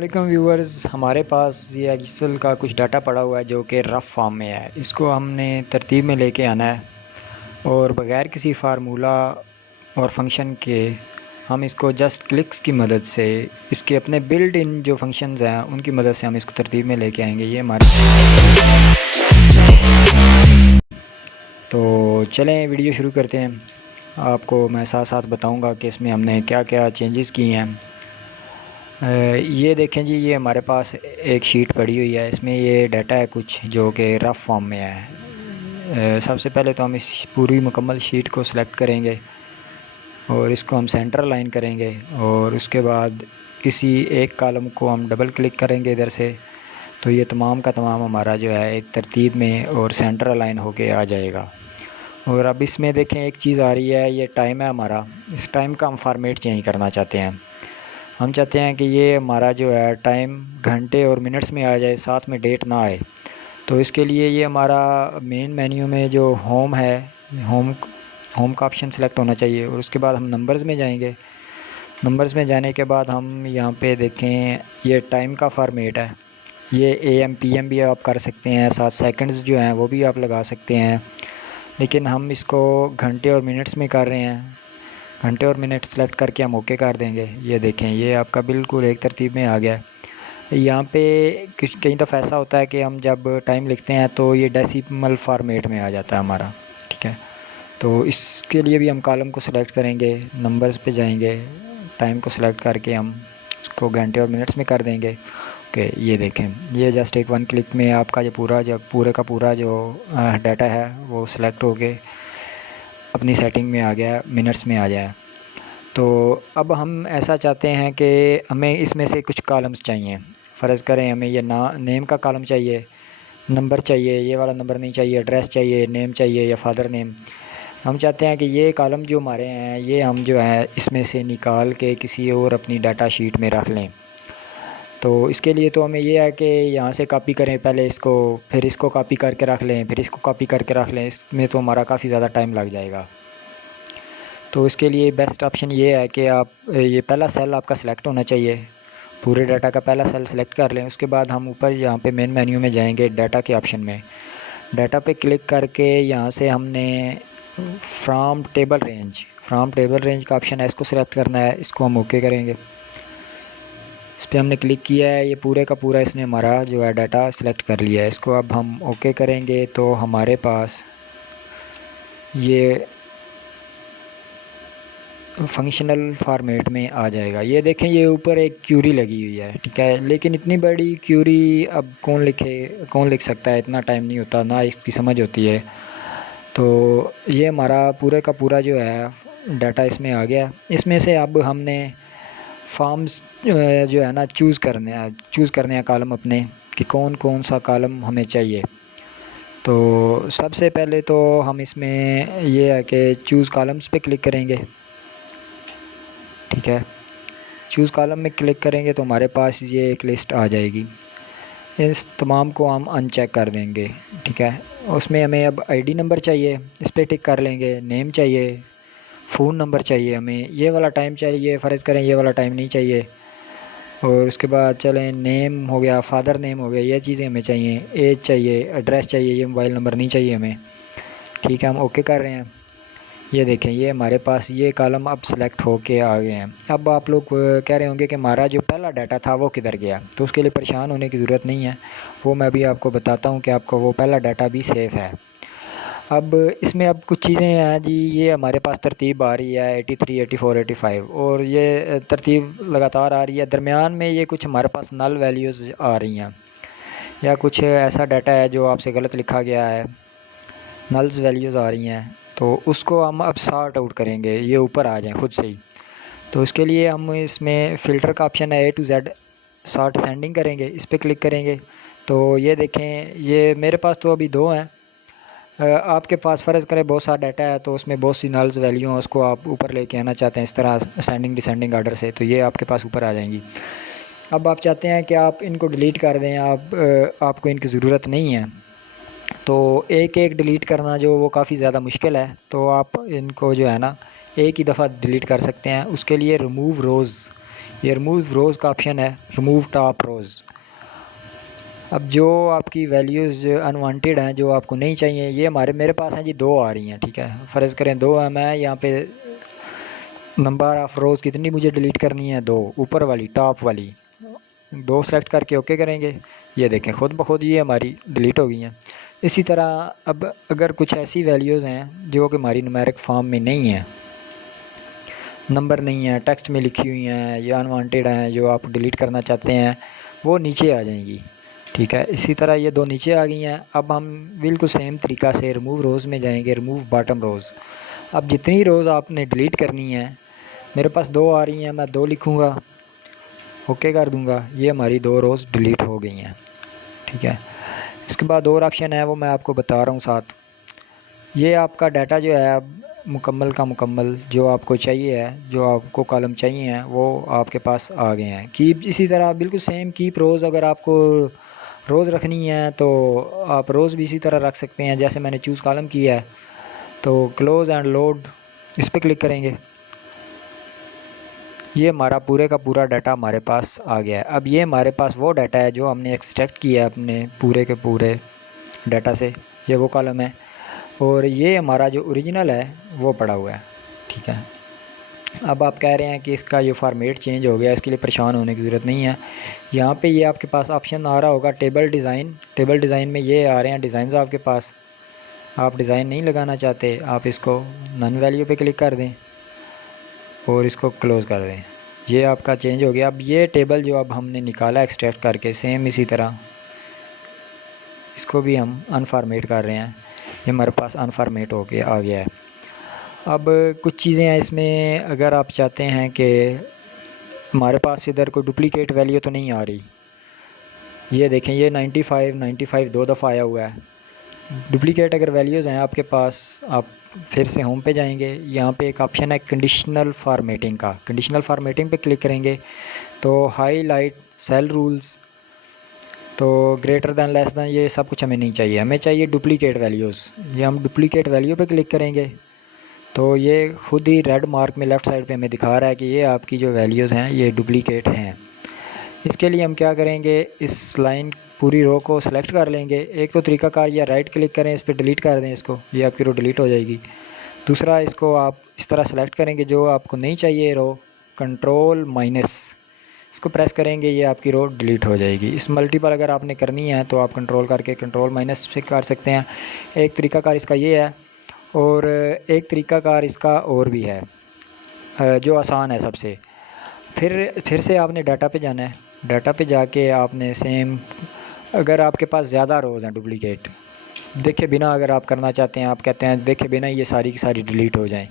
Welcome viewers, हमारे पास ये Excel का कुछ डाटा पड़ा हुआ है जो कि रफ़ फॉर्म में है। इसको हमने तरतीब में लेके आना है और बग़ैर किसी फार्मूला और फंक्शन के हम इसको जस्ट क्लिक्स की मदद से इसके अपने बिल्ट इन जो फंक्शंस हैं उनकी मदद से हम इसको तरतीब में लेके आएंगे। ये हमारे तो चलें वीडियो शुरू करते हैं। आपको मैं साथ साथ बताऊंगा कि इसमें हमने क्या क्या चेंजेस किए हैं। ये देखें जी, ये हमारे पास एक शीट पड़ी हुई है। इसमें ये डाटा है कुछ जो कि रफ़ फॉर्म में है। सबसे पहले तो हम इस पूरी मुकम्मल शीट को सिलेक्ट करेंगे और इसको हम सेंटर लाइन करेंगे और उसके बाद किसी एक कॉलम को हम डबल क्लिक करेंगे इधर से, तो ये तमाम का तमाम हमारा जो है एक तरतीब में और सेंटर अलाइन होके आ जाएगा। और अब इसमें देखें एक चीज़ आ रही है, ये टाइम है हमारा। इस टाइम का हम फॉर्मेट चेंज करना चाहते हैं। हम चाहते हैं कि ये हमारा जो है टाइम घंटे और मिनट्स में आ जाए, साथ में डेट ना आए। तो इसके लिए ये हमारा मेन मेन्यू में जो होम है, होम होम का ऑप्शन सेलेक्ट होना चाहिए और उसके बाद हम नंबर्स में जाएंगे। नंबर्स में जाने के बाद हम यहाँ पे देखें ये टाइम का फॉर्मेट है। ये AM PM भी आप कर सकते हैं, साथ सेकंड्स जो हैं वो भी आप लगा सकते हैं, लेकिन हम इसको घंटे और मिनट्स में कर रहे हैं। घंटे और मिनट सेलेक्ट करके हम ओके कर देंगे। ये देखें ये आपका बिल्कुल एक तरतीब में आ गया है। यहाँ पे कई दफ़ा ऐसा होता है कि हम जब टाइम लिखते हैं तो ये डेसिमल फॉर्मेट में आ जाता है हमारा, ठीक है। तो इसके लिए भी हम कॉलम को सिलेक्ट करेंगे, नंबर्स पे जाएंगे, टाइम को सिलेक्ट करके हम इसको घंटे और मिनट्स में कर देंगे। ओके, ये देखें ये जस्ट एक वन क्लिक में आपका जो पूरे का पूरा जो डाटा है वो सिलेक्ट हो के अपनी सेटिंग में आ गया, मिनट्स में आ जाए। तो अब हम ऐसा चाहते हैं कि हमें इसमें से कुछ कॉलम्स चाहिए। फ़र्ज़ करें हमें ये नेम का कॉलम चाहिए, नंबर चाहिए, ये वाला नंबर नहीं चाहिए, एड्रेस चाहिए, नेम चाहिए या फादर नेम। हम चाहते हैं कि ये कॉलम जो हमारे हैं ये हम जो है इसमें से निकाल के किसी और अपनी डाटा शीट में रख लें। तो इसके लिए तो हमें ये है कि यहाँ से कॉपी करें पहले इसको, फिर इसको कॉपी करके रख लें, फिर इसको कॉपी करके रख लें। इसमें तो हमारा काफ़ी ज़्यादा टाइम लग जाएगा। तो इसके लिए बेस्ट ऑप्शन ये है कि आप ये पहला सेल आपका सेलेक्ट होना चाहिए, पूरे डाटा का पहला सेल सेलेक्ट कर लें। उसके बाद हम ऊपर यहाँ पे मेन मेन्यू में जाएंगे, डाटा के ऑप्शन में डाटा पे क्लिक करके यहाँ से हमने फ्रॉम टेबल रेंज का ऑप्शन है, इसको सिलेक्ट करना है। इसको हम ओके करेंगे। इस पर हमने क्लिक किया है, ये पूरे का पूरा इसने हमारा जो है डाटा सेलेक्ट कर लिया है। इसको अब हम ओके करेंगे तो हमारे पास ये फंक्शनल फॉर्मेट में आ जाएगा। ये देखें ये ऊपर एक क्यूरी लगी हुई है, ठीक है, लेकिन इतनी बड़ी क्यूरी अब कौन लिख सकता है, इतना टाइम नहीं होता ना इसकी समझ होती है। तो ये हमारा पूरे का पूरा जो है डाटा इसमें आ गया। इसमें से अब हमने फॉर्म्स जो है ना चूज़ करने हैं कॉलम अपने, कि कौन कौन सा कॉलम हमें चाहिए। तो सबसे पहले तो हम इसमें ये है कि चूज़ कॉलम्स पे क्लिक करेंगे, ठीक है। चूज़ कॉलम में क्लिक करेंगे तो हमारे पास ये एक लिस्ट आ जाएगी। इस तमाम को हम अनचेक कर देंगे, ठीक है। उसमें हमें अब आईडी नंबर चाहिए, इस पर टिक कर लेंगे। नेम चाहिए, फ़ोन नंबर चाहिए, हमें ये वाला टाइम चाहिए, फ़र्ज़ करें ये वाला टाइम नहीं चाहिए। और उसके बाद चलें नेम हो गया, फादर नेम हो गया, ये चीज़ें हमें चाहिए। एज चाहिए, एड्रेस चाहिए, ये मोबाइल नंबर नहीं चाहिए हमें, ठीक है। हम ओके कर रहे हैं। ये देखें ये हमारे पास ये कॉलम अब सेलेक्ट होके आ गए हैं। अब आप लोग कह रहे होंगे कि हमारा जो पहला डाटा था वो किधर गया, तो उसके लिए परेशान होने की ज़रूरत नहीं है, वो मैं भी आपको बताता हूँ कि आपका वो पहला डाटा भी सेफ़ है। अब इसमें अब कुछ चीज़ें हैं जी, ये हमारे पास तरतीब आ रही है 83, 84, 85 और ये तरतीब लगातार आ रही है। दरमियान में ये कुछ हमारे पास नल वैल्यूज़ आ रही हैं या कुछ ऐसा डाटा है जो आपसे गलत लिखा गया है, नल्स वैल्यूज़ आ रही हैं। तो उसको हम अब सॉर्ट आउट करेंगे, ये ऊपर आ जाएं खुद से ही। तो इसके लिए हम इसमें फ़िल्टर का ऑप्शन है, A to Z sort ascending करेंगे, इस पर क्लिक करेंगे। तो ये देखें ये मेरे पास तो अभी दो हैं। आपके पास फ़र्ज़ करें बहुत सारा डाटा है तो उसमें बहुत सी नल्स वैल्यू हैं, उसको आप ऊपर लेके आना चाहते हैं इस तरह असेंडिंग डिसेंडिंग आर्डर से, तो ये आपके पास ऊपर आ जाएंगी। अब आप चाहते हैं कि आप इनको डिलीट कर दें, आपको इनकी ज़रूरत नहीं है, तो एक एक डिलीट करना जो वो काफ़ी ज़्यादा मुश्किल है, तो आप इनको जो है ना एक ही दफ़ा डिलीट कर सकते हैं। उसके लिए रिमूव रोज़ ये रिमूव रोज़ का ऑप्शन है, रिमूव टॉप रोज़। अब जो आपकी वैल्यूज़ अनवांटेड हैं, जो आपको नहीं चाहिए, ये मेरे पास हैं जी 2 आ रही हैं, ठीक है। फ़र्ज़ करें 2 है, मैं यहाँ पे नंबर ऑफ़ रोज़ कितनी मुझे डिलीट करनी है, 2, ऊपर वाली टॉप वाली 2 सेलेक्ट करके ओके करेंगे। ये देखें खुद ब खुद ये हमारी डिलीट हो गई हैं। इसी तरह अब अगर कुछ ऐसी वैल्यूज़ हैं जो कि हमारी न्यूमेरिक फॉर्म में नहीं है, नंबर नहीं है, टेक्स्ट में लिखी हुई हैं या अनवांटेड हैं, जो आप डिलीट करना चाहते हैं, वो नीचे आ जाएंगी, ठीक है। इसी तरह ये 2 नीचे आ गई हैं। अब हम बिल्कुल सेम तरीक़ा से रिमूव रोज़ में जाएंगे, रिमूव बॉटम रोज़। अब जितनी रोज़ आपने डिलीट करनी है, मेरे पास 2 आ रही हैं, मैं 2 लिखूँगा, ओके कर दूँगा, ये हमारी 2 रोज़ डिलीट हो गई हैं, ठीक है। इसके बाद और ऑप्शन है, वो मैं आपको बता रहा हूँ साथ। ये आपका डाटा जो है अब मुकम्मल का मुकम्मल जो आपको चाहिए है, जो आपको कॉलम चाहिए हैं, वो आपके पास आ गए हैं। कीप इसी तरह बिल्कुल सेम कीप रोज़, अगर आपको रोज़ रखनी है तो आप रोज़ भी इसी तरह रख सकते हैं। जैसे मैंने चूज़ कॉलम किया है, तो क्लोज़ एंड लोड इस पर क्लिक करेंगे, ये हमारा पूरे का पूरा डाटा हमारे पास आ गया है। अब ये हमारे पास वो डाटा है जो हमने एक्सट्रैक्ट किया है अपने पूरे के पूरे डाटा से, ये वो कॉलम है, और ये हमारा जो ओरिजिनल है वो पड़ा हुआ है, ठीक है। अब आप कह रहे हैं कि इसका जो फॉर्मेट चेंज हो गया, इसके लिए परेशान होने की ज़रूरत नहीं है। यहाँ पे ये आपके पास ऑप्शन आ रहा होगा टेबल डिज़ाइन। टेबल डिज़ाइन में ये आ रहे हैं डिज़ाइन आपके पास। आप डिज़ाइन नहीं लगाना चाहते, आप इसको नन वैल्यू पे क्लिक कर दें और इसको क्लोज़ कर दें, ये आपका चेंज हो गया। अब ये टेबल जो अब हमने निकाला एक्सट्रैक्ट करके, सेम इसी तरह इसको भी हम अनफॉर्मेट कर रहे हैं, ये हमारे पास अनफॉर्मेट हो के आ गया है। अब कुछ चीज़ें हैं इसमें, अगर आप चाहते हैं कि हमारे पास इधर कोई डुप्लीकेट वैल्यू तो नहीं आ रही, ये देखें ये 95 2 दफ़ा आया हुआ है। डुप्लीकेट अगर वैल्यूज़ हैं आपके पास, आप फिर से होम पे जाएंगे, यहाँ पे एक ऑप्शन है कंडीशनल फॉर्मेटिंग का। कंडीशनल फॉर्मेटिंग पे क्लिक करेंगे तो हाईलाइट सेल रूल्स, तो ग्रेटर दैन लेस दैन, ये सब कुछ हमें नहीं चाहिए, हमें चाहिए डुप्लीकेट वैल्यूज़। ये हम डुप्लीकेट वैल्यू पे क्लिक करेंगे तो ये खुद ही रेड मार्क में लेफ़्ट साइड पे हमें दिखा रहा है कि ये आपकी जो वैल्यूज़ हैं ये डुप्लीकेट हैं। इसके लिए हम क्या करेंगे, इस लाइन पूरी रो को सिलेक्ट कर लेंगे। एक तो तरीकाकार, या राइट क्लिक करें, इस पर डिलीट कर दें इसको, ये आपकी रो डिलीट हो जाएगी। दूसरा, इसको आप इस तरह सेलेक्ट करेंगे, जो आपको नहीं चाहिए रो, कंट्रोल माइनस इसको प्रेस करेंगे, ये आपकी रो डिलीट हो जाएगी। इस मल्टीपल अगर आपने करनी है तो आप कंट्रोल करके कंट्रोल माइनस से कर सकते हैं। एक तरीकाकार इसका ये है, और एक तरीकाकार इसका और भी है जो आसान है सबसे। फिर से आपने डाटा पे जाना है, डाटा पे जाके आपने सेम, अगर आपके पास ज़्यादा रोज़ हैं डुप्लीकेट, देखे बिना अगर आप करना चाहते हैं, आप कहते हैं देखे बिना ये सारी की सारी डिलीट हो जाएं,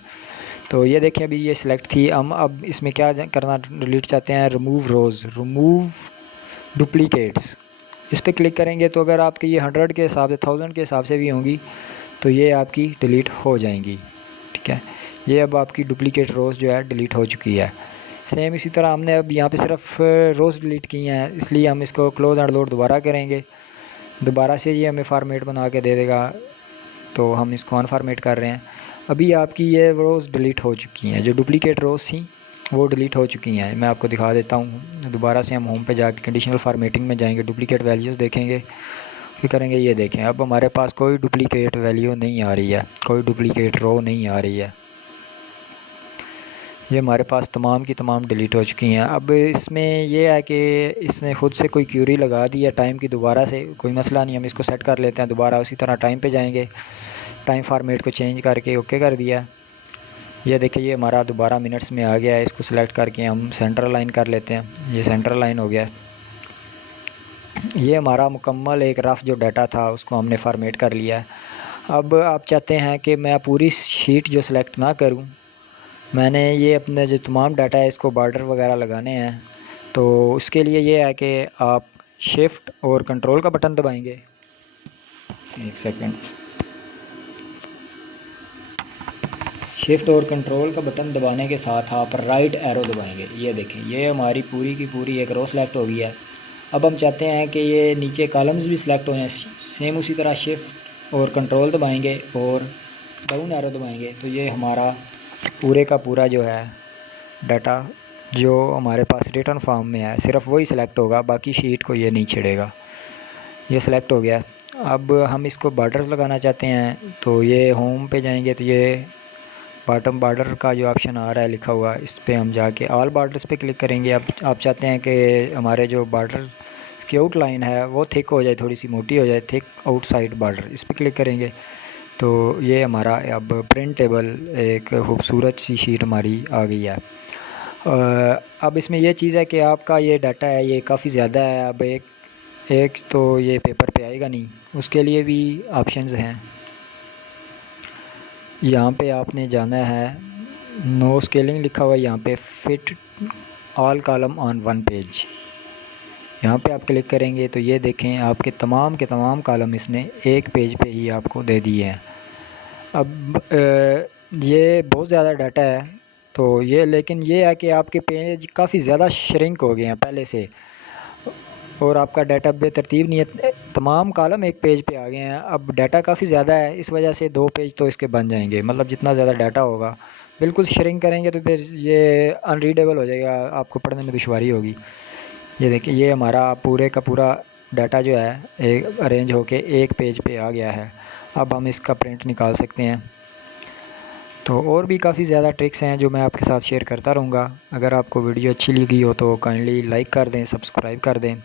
तो ये देखें अभी ये सिलेक्ट थी, हम अब इसमें क्या करना डिलीट चाहते हैं, रिमूव रोज़, रिमूव डुप्लीकेट्स, इस पर क्लिक करेंगे तो अगर आपके ये 100 के हिसाब से, 1000 के हिसाब से भी होंगी तो ये आपकी डिलीट हो जाएंगी, ठीक है। ये अब आपकी डुप्लीकेट रोज़ जो है डिलीट हो चुकी है। सेम इसी तरह हमने अब यहाँ पे सिर्फ रोज़ डिलीट की हैं, इसलिए हम इसको क्लोज़ एंड लोड दोबारा करेंगे, दोबारा से ये हमें फॉर्मेट बना के दे देगा, तो हम इसको अनफॉर्मेट कर रहे हैं। अभी आपकी ये रोज़ डिलीट हो चुकी हैं, जो डुप्लीकेट रोज़ थी वो डिलीट हो चुकी हैं। मैं आपको दिखा देता हूँ, दोबारा से हम होम पे जाके कंडीशनल फॉर्मेटिंग में जाएंगे, डुप्लीकेट वैल्यूज़ देखेंगे, फिर करेंगे, ये देखें अब हमारे पास कोई डुप्लीकेट वैल्यू नहीं आ रही है, कोई डुप्लीकेट रो नहीं आ रही है, ये हमारे पास तमाम की तमाम डिलीट हो चुकी हैं। अब इसमें यह है कि इसने ख़ुद से कोई क्यूरी लगा दी है टाइम की, दोबारा से कोई मसला नहीं, हम इसको सेट कर लेते हैं दोबारा। उसी तरह टाइम पे जाएंगे, टाइम फॉर्मेट को चेंज करके ओके कर दिया, ये देखिए ये हमारा दोबारा मिनट्स में आ गया है। इसको सेलेक्ट करके हम सेंटर लाइन कर लेते हैं, ये सेंटर लाइन हो गया। ये हमारा मुकम्मल एक रफ़ जो डाटा था उसको हमने फॉर्मेट कर लिया है। अब आप चाहते हैं कि मैं पूरी शीट जो सिलेक्ट ना करूं, मैंने ये अपने जो तमाम डाटा है इसको बॉर्डर वगैरह लगाने हैं, तो उसके लिए ये है कि आप शिफ्ट और कंट्रोल का बटन दबाएंगे। एक सेकंड, शिफ्ट और कंट्रोल का बटन दबाने के साथ आप राइट एरो दबाएंगे। ये देखें ये हमारी पूरी की पूरी एक रो सेलेक्ट हो गई है। अब हम चाहते हैं कि ये नीचे कॉलम्स भी सिलेक्ट हो जाएं, सेम उसी तरह शिफ्ट और कंट्रोल दबाएंगे और डाउन एरो दबाएंगे, तो ये हमारा पूरे का पूरा जो है डाटा जो हमारे पास रिटर्न फॉर्म में है सिर्फ वही सिलेक्ट होगा, बाकी शीट को ये नहीं छेड़ेगा। ये सिलेक्ट हो गया। अब हम इसको बॉर्डर्स लगाना चाहते हैं तो ये होम पे जाएंगे तो ये बॉटम बॉर्डर का जो ऑप्शन आ रहा है लिखा हुआ, इस पर हम जाके ऑल बॉर्डर्स पे क्लिक करेंगे। अब आप चाहते हैं कि हमारे जो बॉर्डर की आउटलाइन है वो थिक हो जाए, थोड़ी सी मोटी हो जाए, थिक आउटसाइड बॉर्डर, इस पर क्लिक करेंगे तो ये हमारा अब प्रिंटेबल एक खूबसूरत सी शीट हमारी आ गई है। अब इसमें ये चीज़ है कि आपका ये डाटा है ये काफ़ी ज़्यादा है। अब एक तो ये पेपर पे आएगा नहीं, उसके लिए भी ऑप्शंस हैं। यहाँ पे आपने जाना है, नो स्केलिंग लिखा हुआ है यहाँ पे, fit all column on one page, यहाँ पे आप क्लिक करेंगे तो ये देखें आपके तमाम के तमाम कॉलम इसने एक पेज पे ही आपको दे दिए हैं। अब ये बहुत ज़्यादा डाटा है तो ये, लेकिन ये है कि आपके पेज काफ़ी ज़्यादा श्रिंक हो गए हैं पहले से, और आपका डाटा बेतरतीब नहीं है, तमाम कॉलम एक पेज पे आ गए हैं। अब डाटा काफ़ी ज़्यादा है, इस वजह से 2 पेज तो इसके बन जाएंगे, मतलब जितना ज़्यादा डाटा होगा। बिल्कुल श्रिंक करेंगे तो फिर ये अनरीडेबल हो जाएगा, आपको पढ़ने में दुश्वारी होगी। ये देखिए ये हमारा पूरे का पूरा डाटा जो है एक अरेंज होके एक पेज पे आ गया है। अब हम इसका प्रिंट निकाल सकते हैं। तो और भी काफ़ी ज़्यादा ट्रिक्स हैं जो मैं आपके साथ शेयर करता रहूँगा। अगर आपको वीडियो अच्छी लगी हो तो काइंडली लाइक कर दें, सब्सक्राइब कर दें।